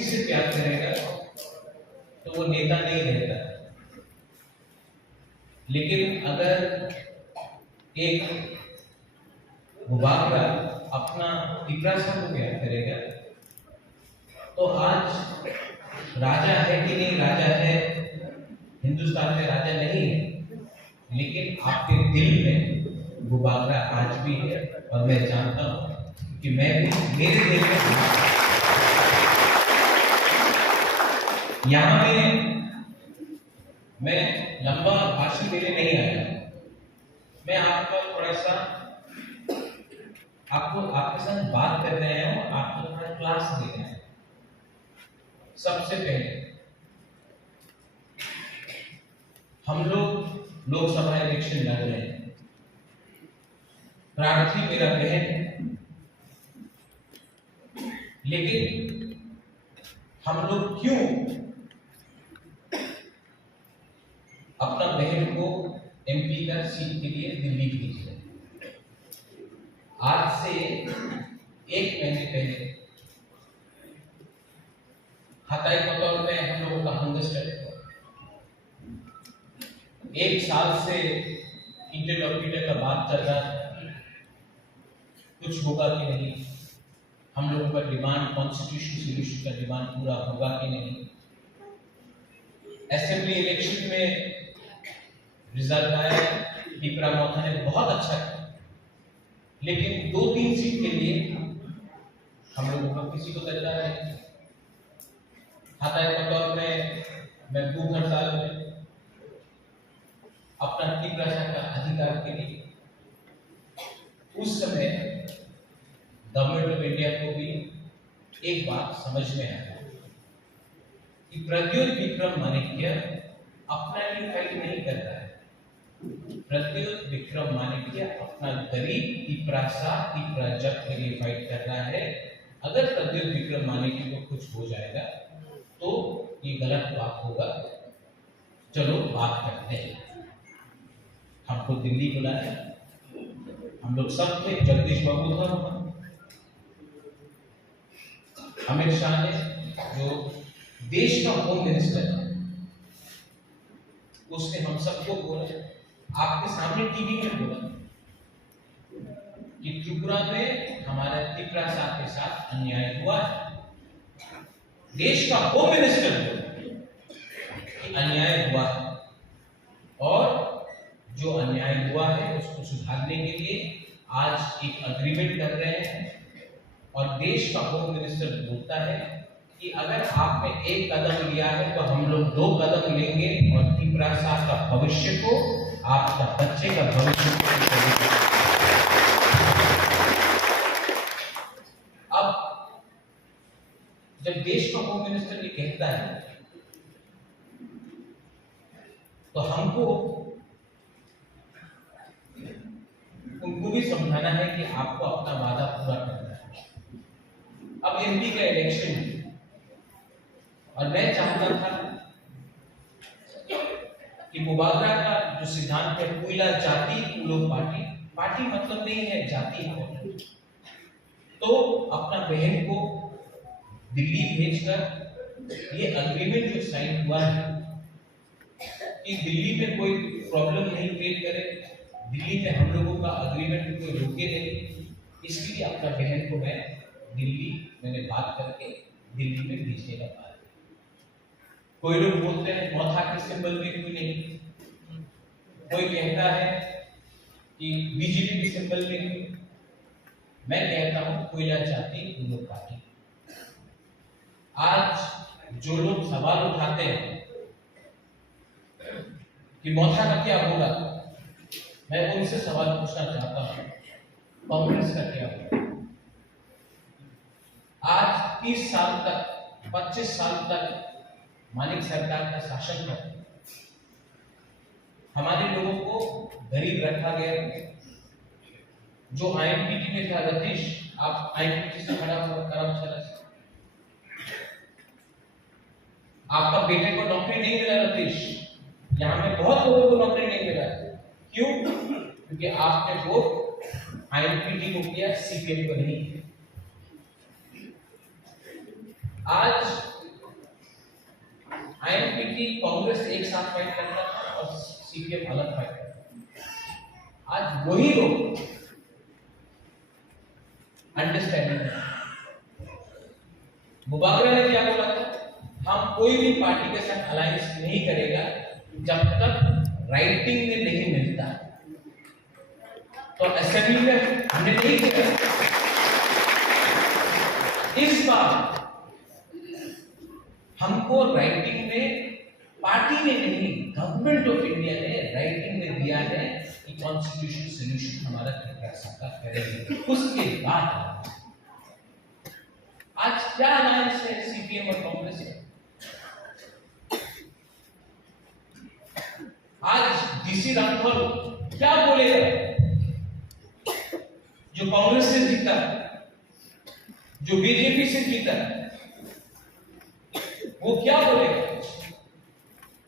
उसी से प्यार करेगा तो वो नेता नहीं रहता। लेकिन अगर एक मुबागरा अपना पिपरासा को प्यार करेगा तो आज राजा है कि नहीं, राजा है, हिंदुस्तान में राजा नहीं है, लेकिन आपके दिल में मुबागरा आज भी है। और मैं जानता हूं कि मैं भी, मेरे दिल में यहाँ मैं लंबा भाषण देने नहीं आया। मैं आपको थोड़ा सा आपके साथ बात कर रहे हैं और आपको थोड़ा क्लास दे रहे हैं। सबसे पहले हम लोग लोकसभा इलेक्शन लड़ रहे हैं। प्रार्थी मेरा बहन है, लेकिन हम लोग क्यों अपना बहन को एमपी का सीट के लिए दिल्ली भेज रहे हैं? आज से 1 महीने पहले हताईपतौर में हम लोगों का हंगर स्ट्राइक हुआ। 1 साल से इंटरलॉक्यूटर का बात चल रहा है, कुछ होगा कि नहीं, हम लोगों का डिमांड, कॉन्स्टिट्यूशन सोल्यूशन का डिमांड पूरा होगा कि नहीं। असेंबली इलेक्शन में रिजल्ट आया, पिपरा मोथा ने बहुत अच्छा किया, लेकिन 2-3 सीट के लिए हम लोगों का किसी को दरकार नहीं। हताईपतौर में मैं भूख हड़ताल में अपना पिपरासा का अधिकार के लिए, उस समय गवर्नमेंट ऑफ इंडिया को भी एक बात समझ में आया कि प्रद्युत विक्रम माणिक्य अपना लिए फाइट नहीं करता है। प्रद्युत विक्रम माणिक्य अपना गरीब पिपरासा की प्रजा के लिए फाइट कर रहा है। अगर प्रद्युत विक्रम माणिक्य को कुछ हो जाएगा तो ये गलत बात होगा। चलो बात करते हैं। हमको दिल्ली बुलाया, हम लोग सब थे, जगदीश बाबू था, अमित शाह ने, जो देश का होम मिनिस्टर है, उसने हम सबको बोला, आपके सामने टीवी में बोला कि त्रिपुरा में हमारे पिपरासा के साथ अन्याय हुआ है। देश का होम मिनिस्टर कि अन्याय हुआ है और जो अन्याय हुआ है उसको सुधारने के लिए आज एक अग्रीमेंट कर रहे हैं। और देश का होम मिनिस्टर बोलता है कि अगर आपने 1 कदम लिया है तो हम लोग 2 कदम लेंगे और पिपरासा का भविष्य को, आपका बच्चे का भविष्य को। अब जब देश का होम मिनिस्टर ये कहता है तो हमको उनको भी समझाना है कि आपको अपना वादा पूरा करना है। अब एमपी का इलेक्शन है और मैं चाहता था कि मुबागरा का जो सिद्धांत है, कोयला जाति कूलो पार्टी, पार्टी मतलब नहीं है, जाति है, तो अपना बहन को दिल्ली भेजकर ये अग्रीमेंट जो साइन हुआ है कि दिल्ली में कोई प्रॉब्लम नहीं क्रिएट करे, दिल्ली में हम लोगों का अग्रीमेंट कोई रोके नहीं, इसलिए अपना बहन को मैं दिल्ली, मैंने बात करके दिल्ली में भेजने का बात। कोई लोग बोलते हैं मोथा के सिंबल में क्यों नहीं, कोई कहता है कि बीजेपी के सिंबल में क्यों। मैं कहता हूं कोयला जाति कूलो पार्टी। आज जो लोग सवाल उठाते हैं कि मोथा का क्या होगा, मैं उनसे सवाल पूछना चाहता हूं, कांग्रेस का क्या होगा? आज 30 साल तक, 25 साल तक मानिक सरकार का शासन था, हमारे लोगों को गरीब रखा गया। जो आईएमपीटी में था, रतीश, आप आईएमपीटी से खड़ा हुआ करमशाला से, आपका बेटे को नौकरी नहीं मिला रतीश, यहाँ में बहुत लोगों को नौकरी नहीं मिला। क्यों? क्योंकि आपने वोट आईएमपीटी को किया, सीपीएम को नहीं। आज आईएनपीटी कांग्रेस एक साथ फाइट करता था और सीपीएम अलग फाइट करता था। आज वही लोग अंडरस्टैंडिंग है। मुबारक ने क्या बोला था, हम कोई भी पार्टी के साथ अलायंस नहीं करेगा जब तक राइटिंग में नहीं मिलता। तो असेंबली में हमने नहीं किया। इस बार हमको राइटिंग में पार्टी ने नहीं, गवर्नमेंट ऑफ इंडिया ने राइटिंग में दिया है कि कॉन्स्टिट्यूशन सॉल्यूशन हमारा त्रिपुरा सरकार करेगी। उसके बाद आज क्या अलायंस है सीपीएम और कांग्रेस का? आज डीसी राठौर क्या बोलेगा? जो कांग्रेस से जीता, जो बीजेपी से जीता, वो क्या बोलेगा?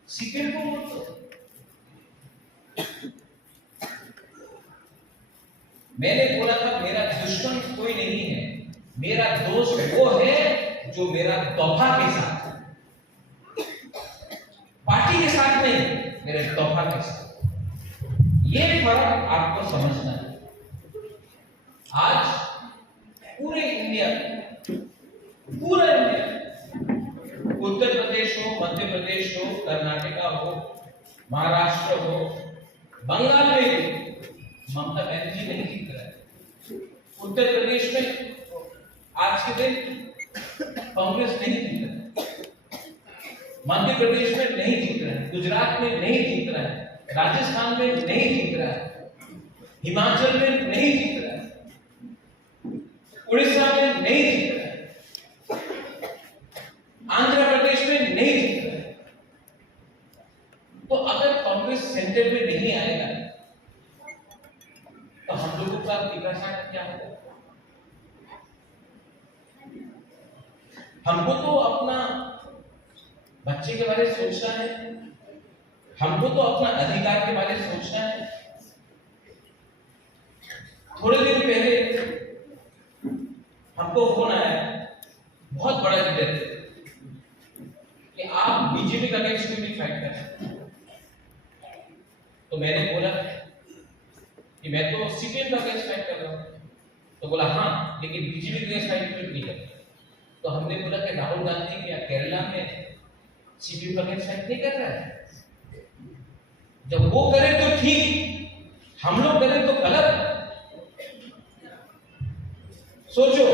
सीपीएम को वोट दो। मैंने बोला था मेरा दुश्मन कोई नहीं है, मेरा दोस्त वो है जो मेरा तोहफा के साथ, पार्टी के साथ नहीं, मेरे तोहफा के साथ। ये फर्क आपको समझना है। आज पूरे इंडिया, उत्तर प्रदेश हो, मध्य प्रदेश हो, कर्नाटका हो, महाराष्ट्र हो, बंगाल में ममता बनर्जी नहीं जीत रहा है। उत्तर प्रदेश में आज के दिन कांग्रेस नहीं जीत रहा है, मध्य प्रदेश में नहीं जीत रहा है, गुजरात में नहीं जीत रहा है, राजस्थान में नहीं जीत रहा है, हिमाचल में नहीं जीत रहा है, उड़ीसा में नहीं जीत रहा है, आंध्र प्रदेश में नहीं जीत रहा है। तो अगर कांग्रेस सेंटर में नहीं आएगा तो हम लोगों का विकास क्या होगा? हमको तो अपना बच्चे के बारे में सोचना है, हमको तो अपना अधिकार के बारे में सोचना है। थोड़े दिन पहले हमको फोन आया, बहुत बड़ा लीडर, कि आप बीजेपी का अगेंस्ट में भी फाइट कर सकते हैं। तो मैंने बोला कि मैं तो सीपीएम का अगेंस्ट फाइट कर रहा हूं। तो बोला हाँ, लेकिन बीजेपी के अगेंस्ट फाइट नहीं कर। तो हमने बोला कि राहुल गांधी क्या केरला में सीपीएम का अगेंस्ट फाइट नहीं कर रहा है? जब वो करे तो ठीक, हम लोग करें तो गलत। सोचो,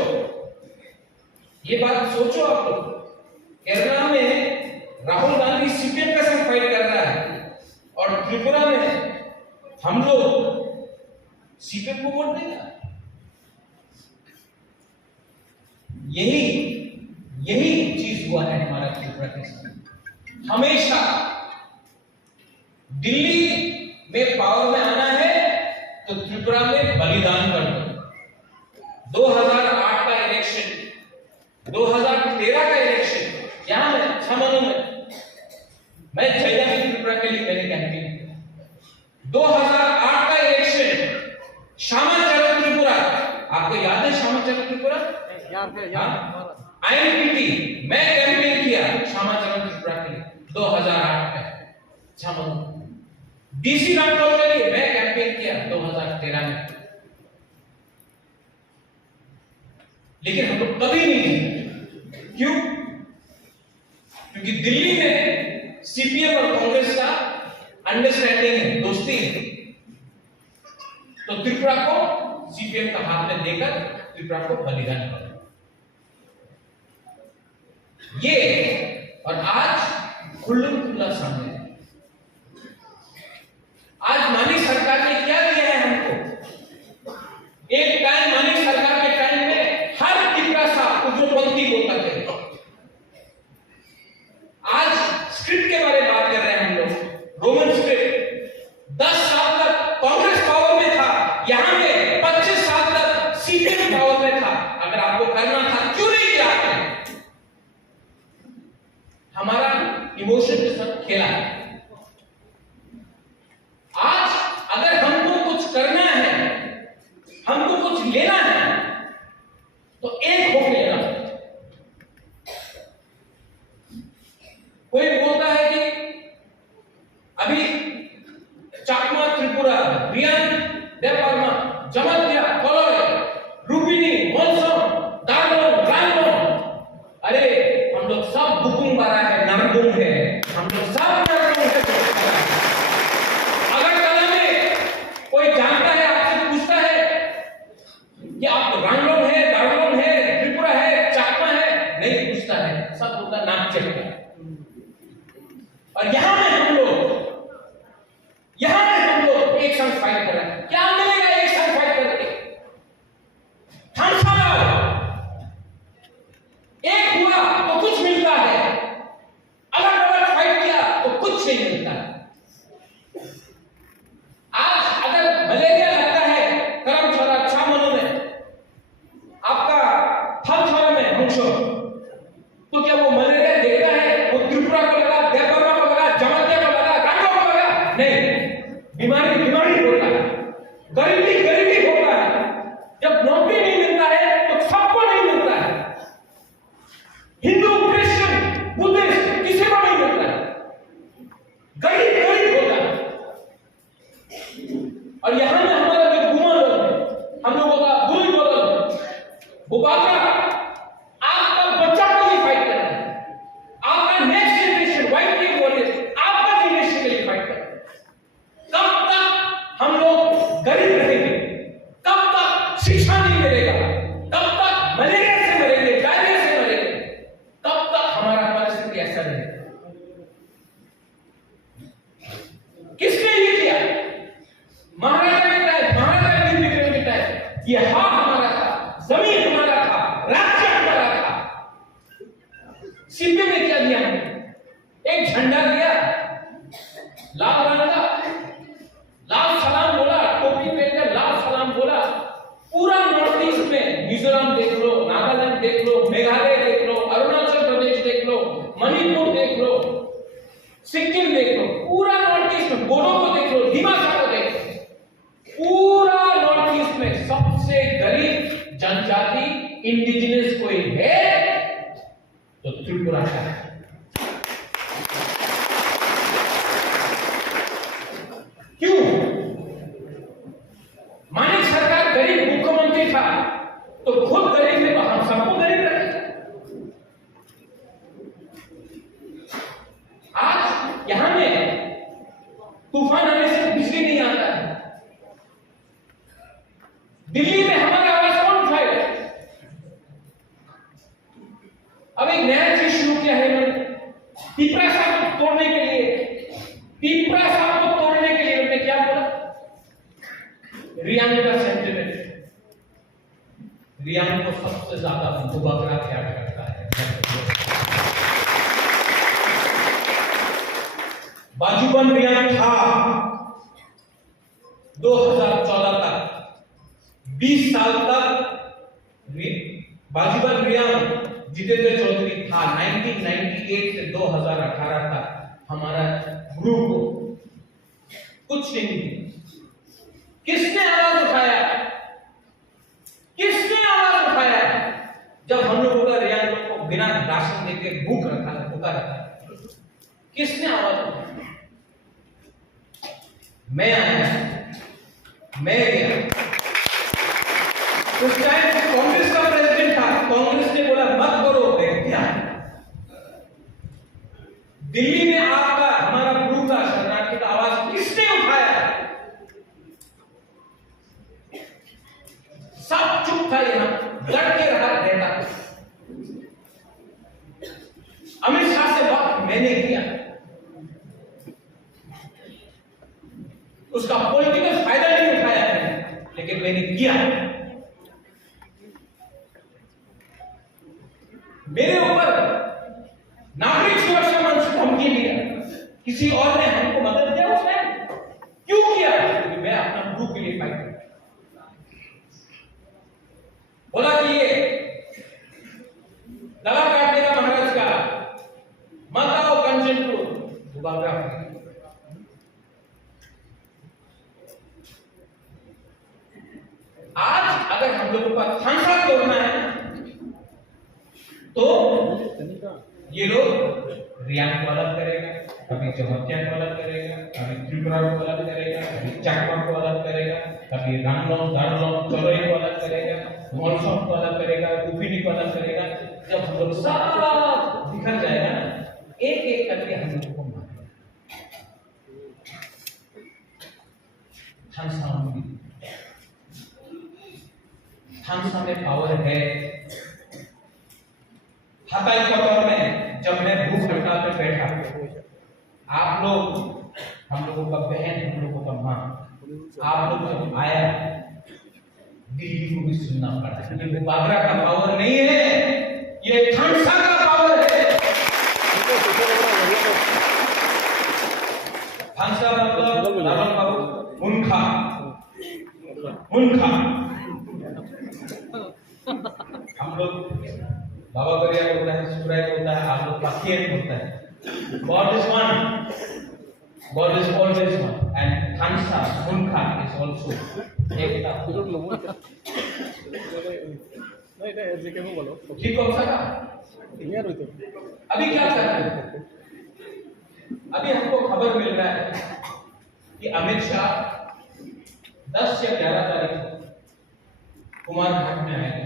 ये बात सोचो आप लोग। केरला में राहुल गांधी सीपीएम के साथ फाइट कर रहा है और त्रिपुरा में हम लोग सीपीएम को वोट देगा। यही चीज हुआ है हमारा त्रिपुरा के साथ। हमेशा दिल्ली में पावर में आना है तो त्रिपुरा में बलिदान कर दो। 2008 का इलेक्शन, 2013 का इलेक्शन, यहां में छमनू में मैं जयदेव त्रिपुरा के लिए मैंने कैंपेन किया। 2008 का इलेक्शन श्यामाचरण त्रिपुरा, आपको याद है श्यामाचरण त्रिपुरा? आईएनपीटी मैं कैंपेन किया श्यामाचरण त्रिपुरा के लिए 2008 में छमनू। डीसी राठौर के लिए मैं कैंपेन किया 2013 में। लेकिन हम लोग कभी नहीं जीते। क्यों? क्योंकि दिल्ली में सीपीएम और कांग्रेस का अंडरस्टैंडिंग है, दोस्ती है। तो त्रिपुरा को सीपीएम का हाथ में देकर त्रिपुरा को बलिदान करो। ये और आज खुल्लम खुल्ला सामने है। आज मानी सरकार ने क्या दिया है हमको? एक टाइम मानी सरकार के टाइम में हर त्रिपुरा साहब उग्रपंथी बोलता थे। आज स्क्रिप्ट के बारे में बात कर रहे हैं हम लोग, रोमन स्क्रिप्ट। 10 साल तक कांग्रेस पावर में था, यहां पे 25 साल तक सीपीएम पावर में था। अगर आपको करना था क्यों नहीं किया आपने? हमारा इमोशन के साथ खेला है। आज अगर हमको कुछ करना है, हमको कुछ लेना है, तो एक होकर लेना। लोग सब बुकुम बारा है, नरगुम है, हम लोग सब नरगुम है। अगर कला में कोई जानता है, आपसे पूछता है कि आप रंगलों है, दारों है, त्रिपुरा है, चाकमा है, नहीं पूछता है, सब बोलता नाम चलेगा। और यहां में हम लोग एक संग फाइट कर रहे हैं। क्या मिलेगा एक संग फाइट करके? थानसा एक हुआ तो कुछ मिलता है, अलग अलग फाइट किया तो कुछ नहीं मिलता है। आज अगर मलेरिया लगता है करम छोरा छामनो में, आपका थल छोरा में हमशो, तो क्या वो मलेरिया देखता है वो त्रिपुरा को लगा, देवबर्मा को लगा, जमतिया को लगा, गांडो को लगा? नहीं, बीमारी बीमारी होता है, गरीबी गरीबी होता है। जब नौकरी नहीं मिलता है तो सबको नहीं मिलता है, हिंदू क्रिश्चियन बुद्धिस्ट किसी को नहीं मिलता है, गरीब गरीब होता है। और यहां में हमारा जो गुमा लोग है, हम लोगों का बुरी बोल बुबाका, आपका बच्चा के लिए फाइट कर रहा है, आपका next generation white people warriors आपका जनरेशन के लिए फाइट कर रहा है। कब तक हम लोग गरीब रहेंगे? कब तक शिक्षा नहीं मिलेगा? कब तक मलेरिया से मरेंगे, डायरिया से मरेंगे? कब तक हमारा परिस्थिति ऐसा रहेगा? किसने ये किया? महाराजा के टाइम, महाराजा विक्रम के टाइम ये हाथ हमारा था, जमीन हमारा था, राज्य हमारा था। सिद्धि में क्या दिया हमने? एक झंडा दिया, लाल रंग का, लाल सलाम बोला, टोपी पहनकर लाल सलाम बोला। पूरा नॉर्थ ईस्ट में मिजोरम देख लो, नागालैंड देख लो, मेघालय देख लो, अरुणाचल प्रदेश देख लो, मणिपुर देख लो, सिक्किम देख लो, पूरा नॉर्थ ईस्ट में बोडो को देख लो, दिमाग को देख लो, पूरा नॉर्थ ईस्ट में सबसे गरीब जनजाति इंडिजिनस कोई है तो त्रिपुरा का है। क्यों? मानिक सरकार गरीब मुख्यमंत्री था तो खुद गरीब है तो हम सबको गरीब रखेगा। आज यहां में तूफान आने से बिजली नहीं आता है, दिल्ली में हमारा आवाज कौन उठाएगा? अब एक नया चीज शुरू किया है मैंने, पिपरा साहब को तोड़ने के लिए, पिपरा साहब को तोड़ने के लिए उन्होंने क्या बोला? रियांग का सेंटिमेंट, रियांग को सबसे ज्यादा बुबाकरा प्यार करता है। बाजूबंद रियांग था 2014 तक, 20 साल तक बाजूबंद रियांग जितेंद्र चौधरी था। 1998 से 2018 तक हमारा ग्रुप को कुछ नहीं। किसने आवाज उठाया? किसने आवाज उठाया? जब हम लोगों का रियांग को बिना राशन देके भूख रखा था, भूखा रखा, किसने आवाज उठाया? मैं आया, मैं गया। उस टाइम कांग्रेस का प्रेसिडेंट था, कांग्रेस ने बोला मत करो, क्या दिल्ली में आपका हमारा गुरु का शरणार्थी का आवाज किसने उठाया? सब चुप था, यहां डट के रहा रहता। अमित शाह से बात मैंने किया, उसका पॉलिटिकल फायदा नहीं उठाया मैंने, लेकिन मैंने किया। मेरे ऊपर नागरिक सुरक्षा मंच से धमकी दिया, किसी और ने हमको मदद किया उस टाइम? क्यों किया? क्योंकि मैं अपना ग्रुप के लिए फाइट करता। बोला कि ये गला काट देगा महाराज का, मत आओ कंचनपुर, दुबारा। आज अगर हम लोगों का थानसा तोड़ना है तो ये लोग रियांग को अलग करेगा, कभी जमतिया को अलग करेगा, कभी त्रिपुरा को अलग करेगा, कभी चाकमा को अलग करेगा, कभी रंगलों दारलों चौरई को अलग करेगा, मोलसों को अलग करेगा, कुफिनी को अलग करेगा। जब हम लोग सब थानसा में पावर है। हताई पकड़ में जब मैं भूख हड़ताल पे बैठा, आप लोग, हम लोगों का बहन, हम लोगों का माँ, आप लोग जब आया, दिल्ली को भी सुनना पड़ा। ये बागरा का पावर नहीं है, ये थानसा का पावर है। थानसा मतलब रावण बाबू मुनखा, हम लोग बाबा गरिया होता है, सुराय होता है, आप लोग पाकियत होता है। God is one, God is always one, and Thansa, Munkha is also एकता। ठीक हो सका? अभी क्या कर रहे हैं? अभी हमको खबर मिल रहा है कि अमित शाह 10 या 11 तारीख को कुमार घाट में आएंगे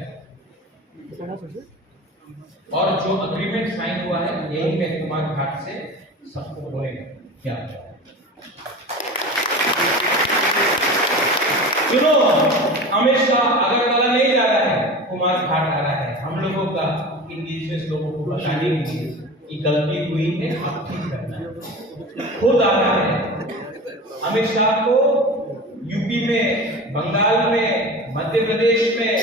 और जो अग्रीमेंट साइन हुआ है यही में कुमार घाट से सबको बोलेगा क्या सुनो। अमित शाह अगरतला नहीं जा रहा है, कुमार घाट आ रहा है। हम लोगों का, इंडिजिनियस लोगों को बताने के लिए कि गलती हुई है, आप ठीक करना है। खुद आ रहा है। अमित शाह को यूपी में, बंगाल में, मध्य प्रदेश में,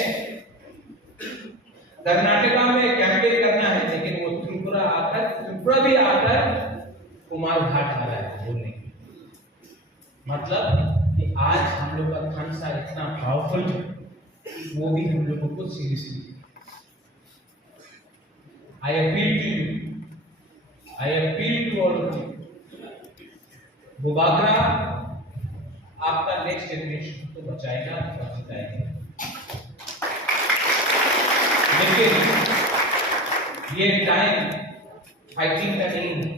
कर्नाटका में कैंपेन करना है, लेकिन वो त्रिपुरा भी आकर कुमार घाट आ रहा है बोलने के। मतलब कि आज हम लोग का थानसा इतना पावरफुल है, वो भी हम लोगों को seriously. I appeal to all of you, वो बागरा आपका नेक्स्ट जनरेशन को बचाएगा और जिताएगा। लेकिन ये टाइम फाइटिंग का नहीं है,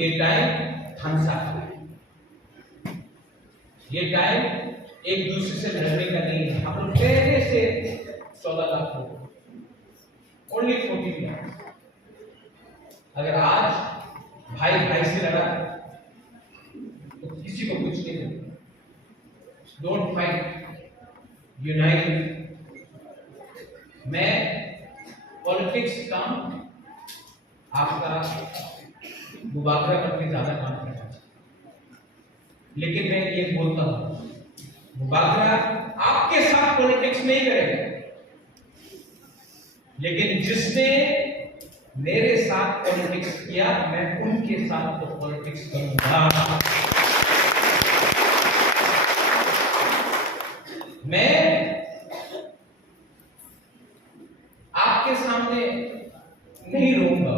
ये टाइम थानसा का है। ये टाइम एक दूसरे से लड़ने का नहीं है। हम लोग पहले से 14 लाख लोग, ओनली 14 लाख। अगर आज भाई भाई से लड़ा तो किसी को कुछ नहीं मिलेगा। Don't fight, unite. मैं पॉलिटिक्स काम आपका मुबाकरा करके ज्यादा काम करना चाहिए, लेकिन मैं ये बोलता हूं मुबाकरा आपके साथ पॉलिटिक्स नहीं करेगा, लेकिन जिसने मेरे साथ पॉलिटिक्स किया मैं उनके साथ तो पॉलिटिक्स करूंगा। मैं आपके सामने नहीं रोऊंगा,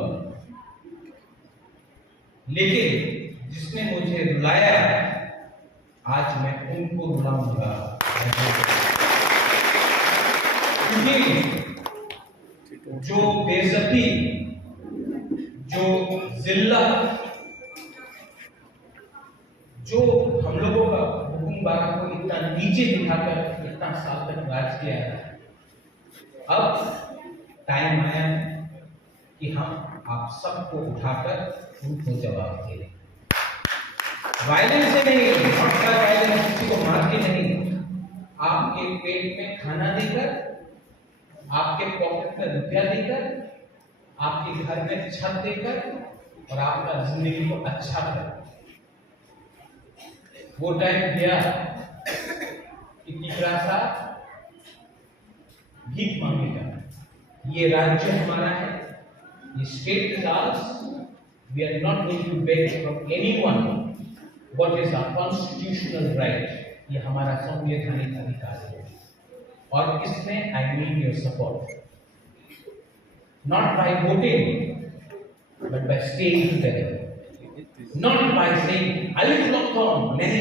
लेकिन जिसने मुझे रुलाया आज मैं उनको रुलाऊंगा। क्योंकि जो बेइज्जती, जो जिल्लत, जो हम लोगों का हुकुमबारा को इतना नीचे दिखाकर इतना साल तक राज किया है, अब टाइम आया कि हम आप सबको उठाकर उनको जवाब दें। वायलेंस से नहीं, वायलेंस, किसी को मार के नहीं, आपके पेट में खाना देकर, आपके पॉकेट में रुपया देकर, आपके घर में छत देकर और आपका जिंदगी को अच्छा कर। वो टाइम गया कि तीसरा सा भीख मांगेगा। ये राज्य हमारा है, ये state is ours. We are not going to beg from anyone what is our constitutional right. ये हमारा संवैधानिक अधिकार है और इसमें I need your support, not by voting but by staying together, not by saying I will not come. नहीं,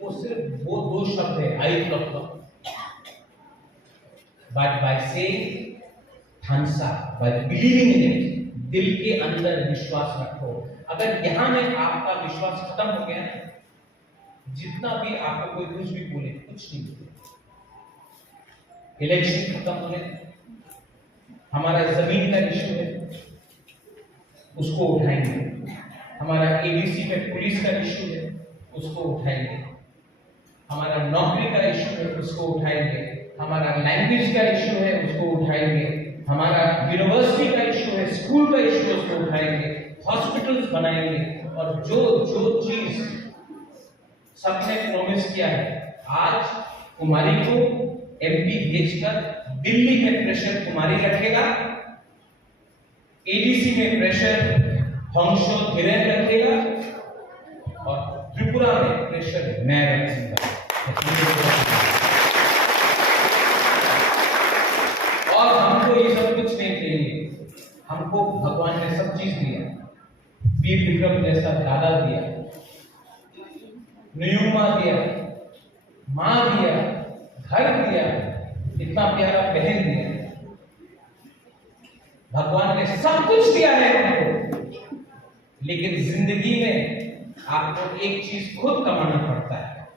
वो सिर्फ वो दो शब्द है, I will not come, but by saying थानसा, by believing in it, दिल के अंदर विश्वास रखो। अगर यहां में आपका विश्वास खत्म हो गया, जितना भी आपको कोई कुछ भी बोले, कुछ नहीं बोले। इलेक्शन खत्म होने, हमारा जमीन का इश्यू है, उसको उठाएंगे। हमारा एबीसी में पुलिस का इश्यू है, उसको उठाएंगे, हमारा नौकरी का इशू है उसको उठाएंगे, हमारा लैंग्वेज का इशू है उसको उठाएंगे, हमारा यूनिवर्सिटी का इशू है, स्कूल का इशू है उसको उठाएंगे, हॉस्पिटल्स बनाएंगे, और जो जो चीज सबने प्रॉमिस किया है, आज कुमारी को एमपी भेजकर दिल्ली में प्रेशर कुमारी रखेगा, एडीसी में प्रेशर हंसो धीरेन रखेगा, और त्रिपुरा में प्रेशर मैं रखूंगा। और हमको ये सब कुछ नहीं चाहिए, हमको भगवान ने सब चीज दिया, वीर विक्रम जैसा दादा दिया, न्यूमा दिया, माँ दिया, घर दिया, इतना प्यारा बहन दिया, भगवान ने सब कुछ दिया है हमको। लेकिन जिंदगी में आपको एक चीज खुद कमाना पड़ता है,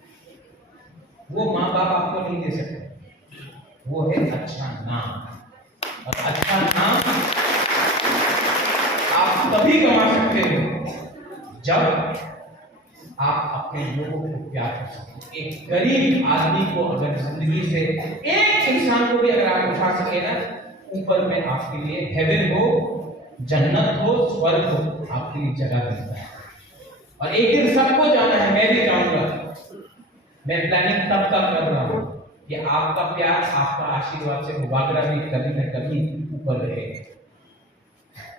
वो माँ बाप आपको नहीं दे सकते, वो है अच्छा नाम। और अच्छा नाम आप तभी कमा सकते हो जब आप अपने लोगों को प्यार कर सकें। एक गरीब आदमी को अगर जिंदगी से एक इंसान को भी अगर आप उठा सके ना, ऊपर में आपके लिए हेवन हो, जन्नत हो, स्वर्ग हो, आपके लिए जगह मिलता है। और एक दिन सबको जाना है, मैं भी जाऊंगा। मैं प्लानिंग तब तक कर रहा हूं कि आपका प्यार, आपका आशीर्वाद से मुबागरा भी कभी न कभी ऊपर रहेगा।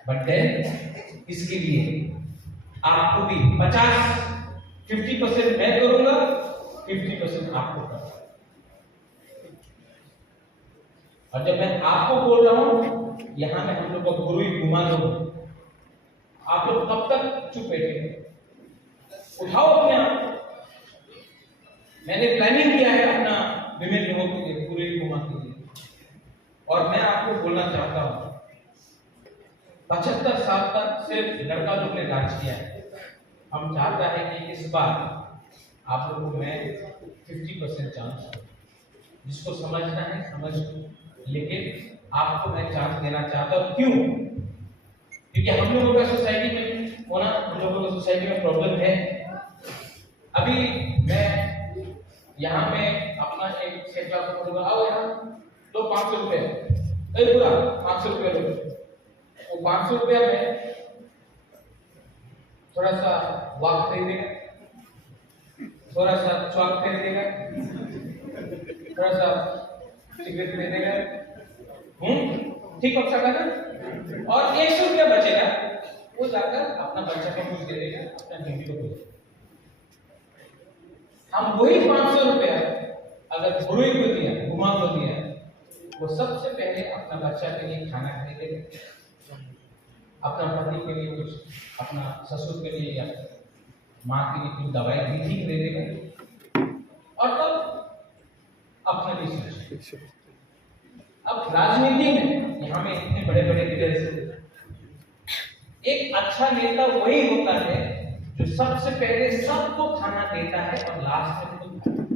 बट देन इसके लिए आपको भी 50% मैं करूंगा, 50% आपको करना। और जब मैं आपको बोल रहा हूं, यहां में हम लोग को गुरु ही घुमा दो, आप लोग कब तक चुप बैठे? उठाओ अपने आप। मैंने प्लानिंग किया है अपना विमेन लोगों के लिए, पूरे घुमा के लिए। और मैं आपको बोलना चाहता हूं, 75 साल तक सिर्फ लड़का लोग ने राज किया है। हम चाहता है कि इस बार आप लोगों को मैं 50% चांस, जिसको समझना है समझ, लेकिन आपको मैं चांस देना चाहता हूं। क्यों? क्योंकि हम लोगों का सोसाइटी में होना, हम लोगों की सोसाइटी में प्रॉब्लम है। अभी मैं यहाँ में अपना एक सेट अप करूंगा, आओ यहाँ दो 500 रुपए, पूरा 500 रुपये लो। वो 500 रुपया में थोड़ा सा वाक खरीदेगा, थोड़ा सा चौक खरीदेगा, थोड़ा सा सिगरेट खरीदेगा, ठीक हो सकता है। और 100 रुपया बचेगा, वो जाकर अपना बच्चा को कुछ दे देगा, अपना बीवी को कुछ। हम वही 500 रुपया अगर गुरु को दिया, घुमा को दिया, वो सबसे पहले अपना बच्चा के लिए खाना खरीदेगा, अपना पति के लिए कुछ, अपना ससुर के लिए या माँ के लिए कुछ दवाई भी खरीदेगा, और तब अपने लिए सोचे। अब राजनीति में यहाँ में इतने बड़े बड़े लीडर्स, एक अच्छा नेता वही होता है जो सबसे पहले सबको खाना देता है और लास्ट में खुद खाता है।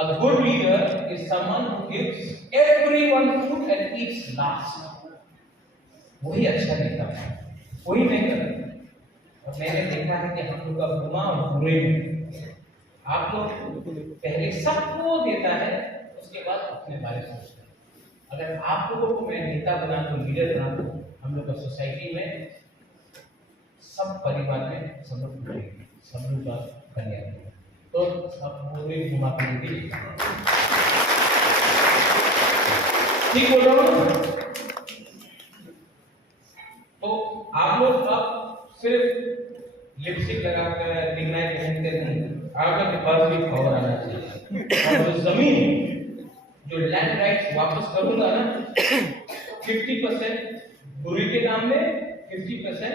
A good leader is someone who gives everyone food and eats last. वही अच्छा नेता है, वही नहीं करता। और मैंने देखा है कि हम लोग का गुमा और बुरे में आप लोग पहले सबको देता है, उसके बाद अपने बारे में सोचता है। अगर आप लोगों को मैं नेता बना दूं, लीडर बना दूं, हम लोग का सोसाइटी में सब परिवार में सब लोग बढ़ेंगे, सब लोग का कल्याण होगा। तो सब पूरे घुमा के लिए ठीक बोल रहा हूँ। तो आप लोग अब सिर्फ लिपस्टिक लगाकर डिग्नाई पहनते नहीं, आपके पास भी पावर आना चाहिए। और जो जमीन, जो लैंड राइट्स वापस करूंगा ना, 50% गुरु के नाम में, 50%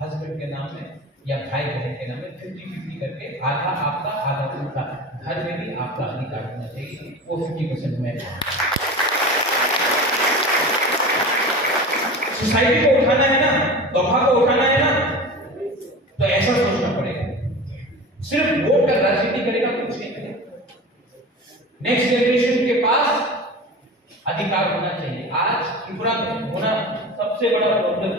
हस्बैंड के नाम में या भाई बहन के नाम में, 50-50 करके, आधा आपका आधा उनका। घर में भी आपका अधिकार होना चाहिए, वो 50% में। सोसाइटी को उठाना है ना, गौभा को उठाना है ना, तो ऐसा सोचना पड़ेगा। सिर्फ वोट का राजनीति करेगा कुछ नहीं करेगा। नेक्स्ट जनरेशन के पास अधिकार होना चाहिए। आज त्रिपुरा में होना सबसे बड़ा प्रॉब्लम,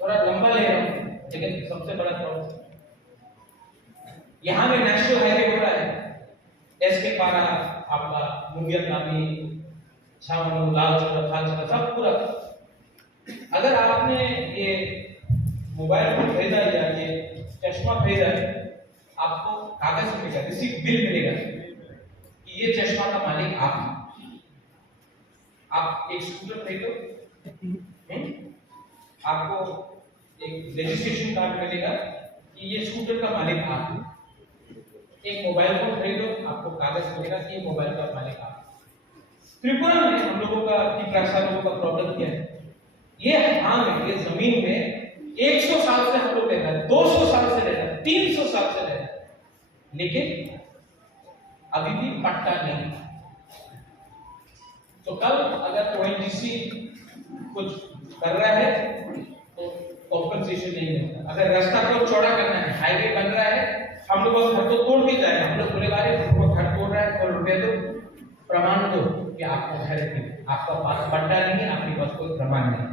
थोड़ा लंबा ले रहा हूं, लेकिन सबसे बड़ा प्रॉब्लम यहाँ में नेशनल हाईवे हो रहा है, एसके पारा आपका मुंगेर नामी छावनो लाल चौड़ा थाल चौड़ा सब पूरा। अगर आपने ये मोबाइल फोन खरीदा या ये चश्मा खरीदा, आपको कागज मिलेगा, रिसीट बिल मिलेगा कि ये चश्मा का मालिक आप एक स्कूटर खरीदो, आपको एक रजिस्ट्रेशन कार्ड मिलेगा कि ये स्कूटर का मालिक आप। एक मोबाइल फोन खरीदो, आपको कागज मिलेगा कि ये मोबाइल का मालिक आप। त्रिपुरा में हम लोगों का लोगों का प्रॉब्लम क्या है, ये हाँ में ये जमीन में 100 साल से हम लोग रह रहे हैं, 200 साल से रह रहे हैं, 300 साल से रह रहे हैं, लेकिन अभी भी पट्टा नहीं। तो कल अगर ओएनजीसी कुछ कर रहा है तो कॉम्पेंसेशन नहीं मिलता। अगर रास्ता को चौड़ा करना है, हाईवे बन रहा है, हम लोग बस घर तो तोड़ के जाए, हम लोग बोले बारे घर तोड़ रहा है और रुपए दो, प्रमाण दो कि आपका घर है, आपका पास पट्टा नहीं है, आपके पास कोई प्रमाण नहीं।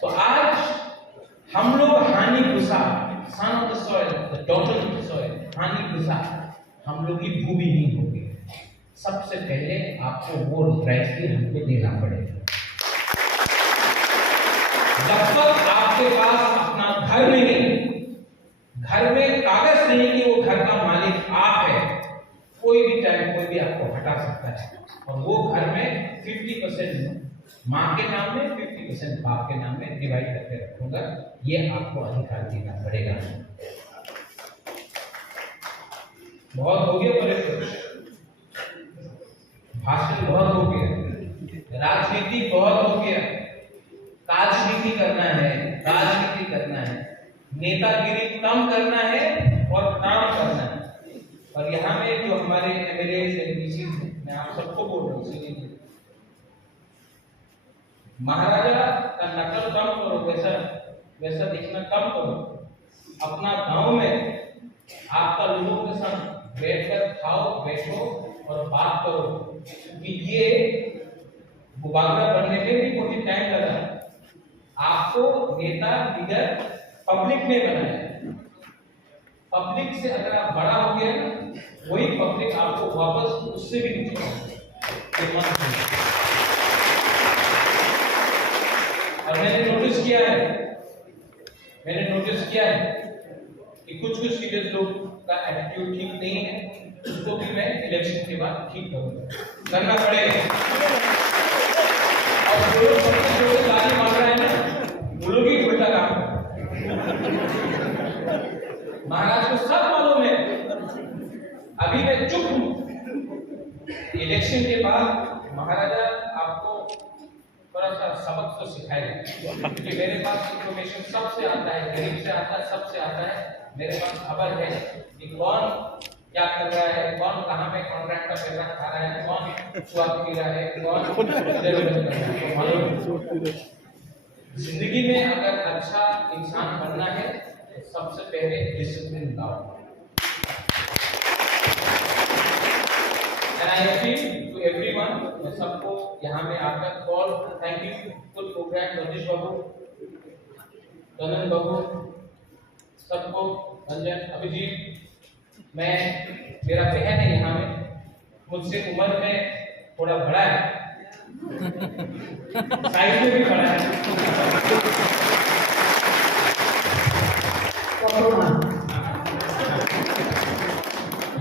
तो आज हम लोग हानि घुसा, son of the soil, the daughter of the soil, हानि घुसा हम लोग की भूमि नहीं होगी। सबसे पहले आपको वो राइट हमको देना पड़ेगा। जब तक आपके पास अपना घर नहीं, घर में कागज नहीं कि वो घर का मालिक आप है, कोई भी टाइम कोई भी आपको हटा सकता है। और वो घर में 50% माँ के नाम में, 50% बाप के नाम में डिवाइड करके रखूंगा, ये आपको अधिकार देना पड़ेगा। बहुत हो गया भाषण, बहुत हो गया राजनीति, बहुत हो गया राजनीति करना है, राजनीति करना है, नेतागिरी कम करना है और काम करना है। और यहाँ में जो हमारे एमएलए एमपी, मैं आप सबको बोल रहा हूँ, महाराजा का नकल कम करो, वैसा दिखना कम करो। अपना गांव में आपका लोगों के साथ बैठकर खाओ, बैठो और बात करो कि ये बुबागरा बनने में भी कोई टाइम लगा। आपको नेता लीडर पब्लिक ने बनाया, पब्लिक से अगर आप बड़ा हो गए ना, वही पब्लिक आपको वापस उससे भी नीचे। और मैंने नोटिस किया है कि कुछ सीरियस लोग का एटीट्यूड ठीक नहीं है, उसको भी मैं इलेक्शन के बाद ठीक करूंगा, करना पड़ेगा। और जो लोग सबसे जोर गाली मार रहे हैं ना, वो लोग ही उल्टा काम कर। महाराज को सब मालूम है, अभी मैं चुप हूं। इलेक्शन के बाद महाराजा आपको थोड़ा सा सबक तो सिखाएगा, क्योंकि मेरे पास इंफॉर्मेशन सबसे आता है, गरीब से आता है, सबसे आता है। मेरे पास खबर है कि कौन क्या कर रहा है, कौन कहाँ पे कॉन्ट्रैक्ट का पैसा खा रहा है, कौन स्वाद पी रहा है, कौन जिंदगी में अगर अच्छा इंसान बनना है तो सबसे पहले डिसिप्लिन लाओ। And I appeal to everyone, मैं सबको यहाँ में आकर call, thank you full program, Ratish Babu, Kanan Babu, सबको, रंजन, अभिजीत, मैं, मेरा बहन है यहाँ में, मुझसे उम्र में थोड़ा बड़ा है, साइज में भी बड़ा है,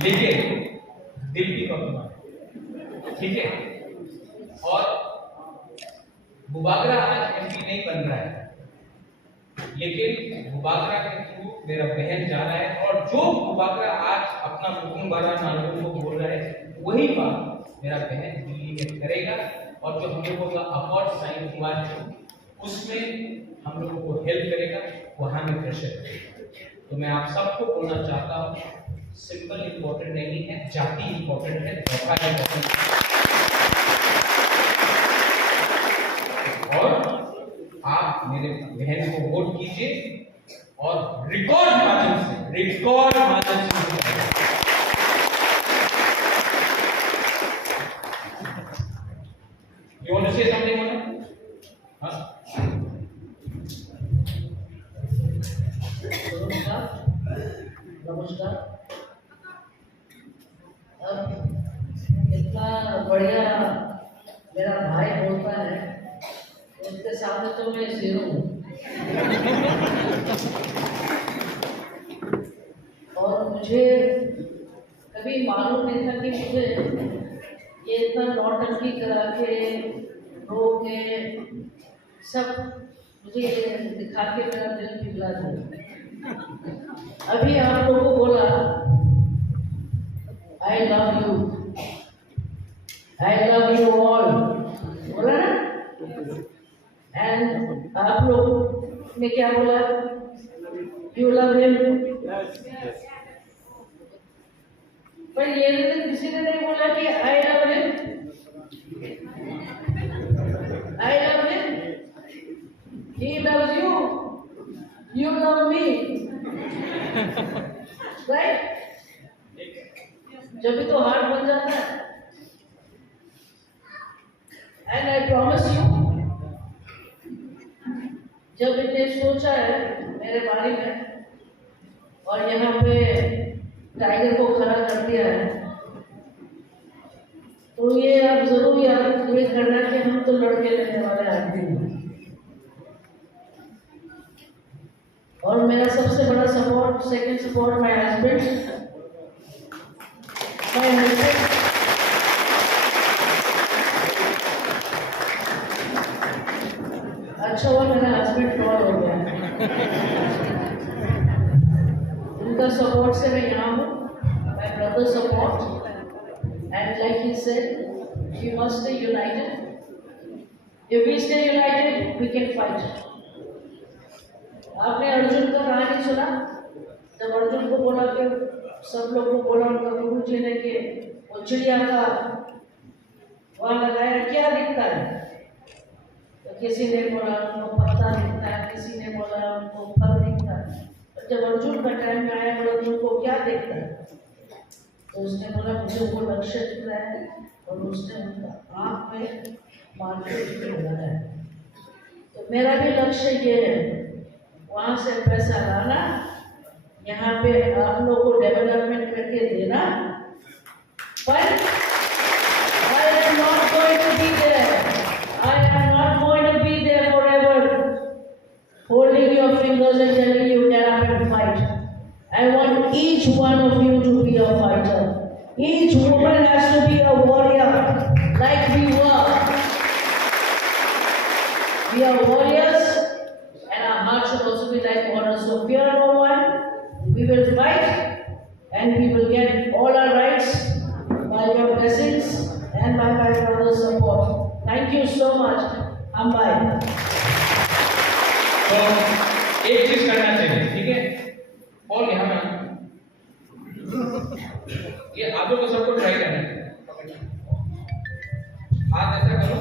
लेकिन दिल की कमजोर, ठीक है। और बुबागरा आज एमपी नहीं बन रहा है, लेकिन बुबागरा के थ्रू मेरा बहन जा रहा है, और जो बुबागरा आज अपना मुकुंबारा नालों को बोल रहा है, वही बात मेरा बहन दिल्ली में करेगा। और जो हम लोगों का अवार्ड साइन हुआ है, उसमें हम लोगों को हेल्प करेगा, वहां में प्रेशर करेगा। तो मैं आप सबको बोलना चाहता हूँ, सिंपल इंपॉर्टेंट नहीं है, जाति इंपॉर्टेंट है, धोखा इंपॉर्टेंट है। और आप मेरे बहन को वोट कीजिए और रिकॉर्ड मार्जिन से You want to say something, Mona? Huh? बोलता है, उसके सामने तो मैं जीरो हूँ। और मुझे कभी मालूम नहीं था कि मुझे ये इतना नौटंकी करा के रो के सब मुझे ये दिखा के मेरा दिल पिघला था। अभी आप लोगों को बोला आई लव यू ऑल, बोला ना? एंड आप लोग ने क्या बोला? You love him. पर ये तो किसी ने नहीं बोला कि I love him, I love him, he loves you, you love me, right? जब भी तो हार्ट बन जाता है। एंड आई प्रॉमिस यू, जब इन्हें सोचा है मेरे बारे में और यहाँ पे टाइगर को खड़ा कर दिया है, तो ये आप जरूर याद करना कि हम तो लड़के लेने वाले आदमी हैं। और मेरा सबसे बड़ा support, second support, my husband. अच्छा हुआ मेरा हस्बैंड टॉल हो गया। उनका सपोर्ट से मैं यहाँ हूँ। My brother support, and like he said, we must stay united. If we stay united we can fight. आपने अर्जुन का कहानी सुना? जब अर्जुन को बोला कि सब लोग को बोला उनका गुरु जी ने कि वो चिड़िया का वहाँ लगाया क्या दिखता है? तो किसी ने बोला उनको पत्ता दिखता है, किसी ने बोला उनको फल दिखता है। तो जब अर्जुन का टाइम में आया बोला उनको क्या दिखता है? तो उसने बोला मुझे वो लक्ष्य दिख रहा है, और उसने उनका आँख में मार्केट लगाया है। तो मेरा भी लक्ष्य ये है, वहाँ से पैसा लाना, यहाँ पे आप लोग को डेवलपमेंट करके देना। पर I am not going to be there. I am not going to be there forever, holding your fingers and telling you get up and fight. I want each one of you to be a fighter. Each woman has to be a warrior, like we were. We are warriors, and our hearts should also be like warriors. So fear no one. We will fight, and we will get all our rights by your blessings and by my brother's support. Thank you so much. Bye. तो एक चीज करना चाहिए, ठीक है? और यहाँ में ये आप लोग को सबको ट्राई करना है। हाथ ऐसा करो,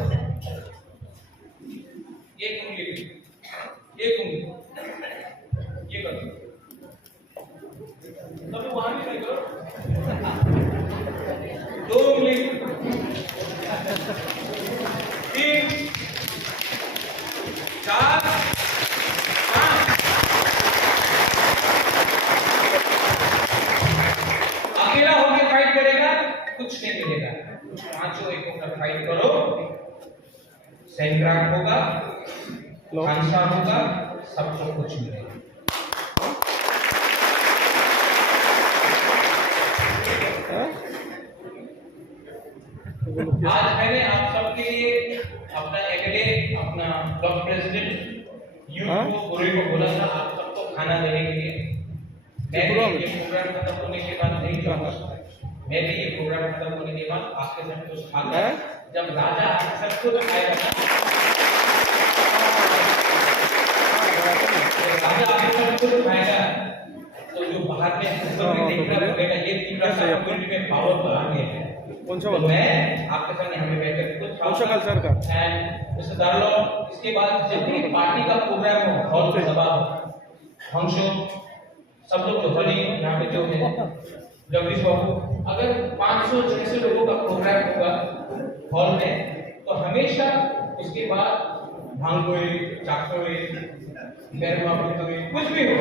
एक उंगली, ये करो, तब वहां भी ट्राई करो, दो उंगली, 3, 4, 5। अकेला होकर फाइट करेगा कुछ नहीं मिलेगा। पांचों एक होकर फाइट करो, संग्राम होगा, खानसा होगा, सबको कुछ मिलेगा। आज मैंने आप सबके लिए अपना एमएलए, अपना ब्लॉक प्रेसिडेंट यूथ को गुरु को बोला था आप सबको खाना देने के लिए। मैं भी ये प्रोग्राम खत्म होने के बाद नहीं जाऊंगा। मैं भी ये प्रोग्राम खत्म होने के बाद आपके साथ कुछ खाऊंगा। जब राजा सबको खाएगा, राजा आपके साथ कुछ खाएगा, तो जो बाहर में ऊपर में देख रहा है ये तीसरा कम्युनिटी में पावर बढ़ा गया है। कौन सा तो मैं आपके सामने हमें बैठकर कुछ कौन सा कल्चर का एंड मिस्टर दार्लो, इसके बाद जब भी पार्टी का प्रोग्राम हो, हॉल पे सभा हो, फंक्शन, सब लोग जो हली यहाँ पे जो है जगदीश बाबू, अगर 500-600 लोगों का प्रोग्राम होगा हॉल में, तो हमेशा उसके बाद भांगोए, चाकोए, गरमा बनोए, कुछ भी हो,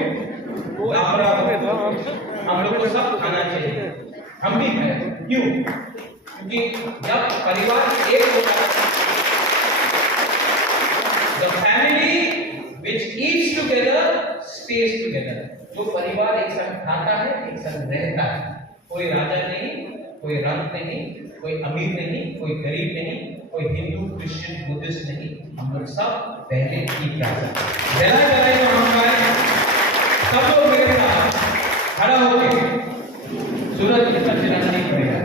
हम लोग को सब खाना चाहिए। हम भी खाएं, क्यों? क्योंकि जब परिवार एक होता है which eats together stays together. जो परिवार एक साथ खाता है, एक साथ रहता है, कोई राजा नहीं, कोई रंग नहीं, कोई अमीर नहीं, कोई गरीब नहीं, कोई हिंदू, क्रिश्चियन, बुद्धिस्ट नहीं, हम लोग सब पहले की तरह जला जलाए तो हम गाए, सब लोग मेरे साथ खड़ा होके सूरज की तरफ चलाना नहीं पड़ेगा।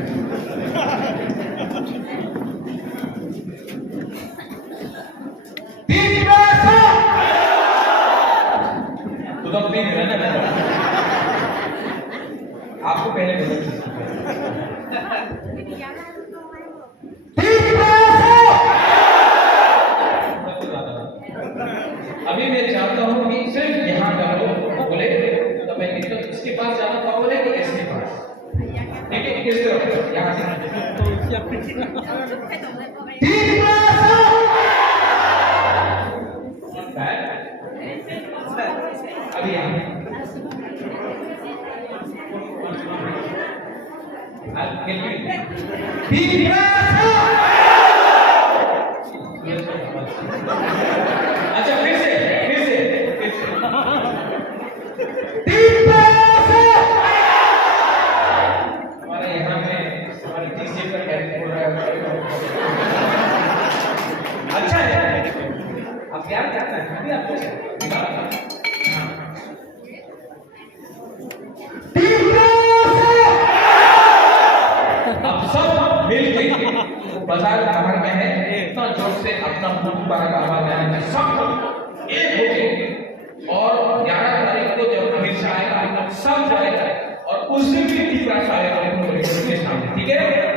तो अपने रहना आपको पहले अभी मैं चाहता हूं कि सिर्फ यहाँ का लोग बोले तो मैं इसके पास जाना था, बोले कि इसके पास, ठीक है, किस तरफ यहाँ से अभी यहाँ अच्छा फिर से हमारे यहाँ में हमारे डीजे का कैरेक्टर हो रहा है। अच्छा है, आप क्या करना है अभी आपको बाजार कमर में है, इतना जोर से अपना मुंह पर आवाज आएगा, सब एक होके, और 11 तारीख को जब अमित शाह आएगा, सब जाएगा और उस दिन भी ठीक आएगा, ठीक है।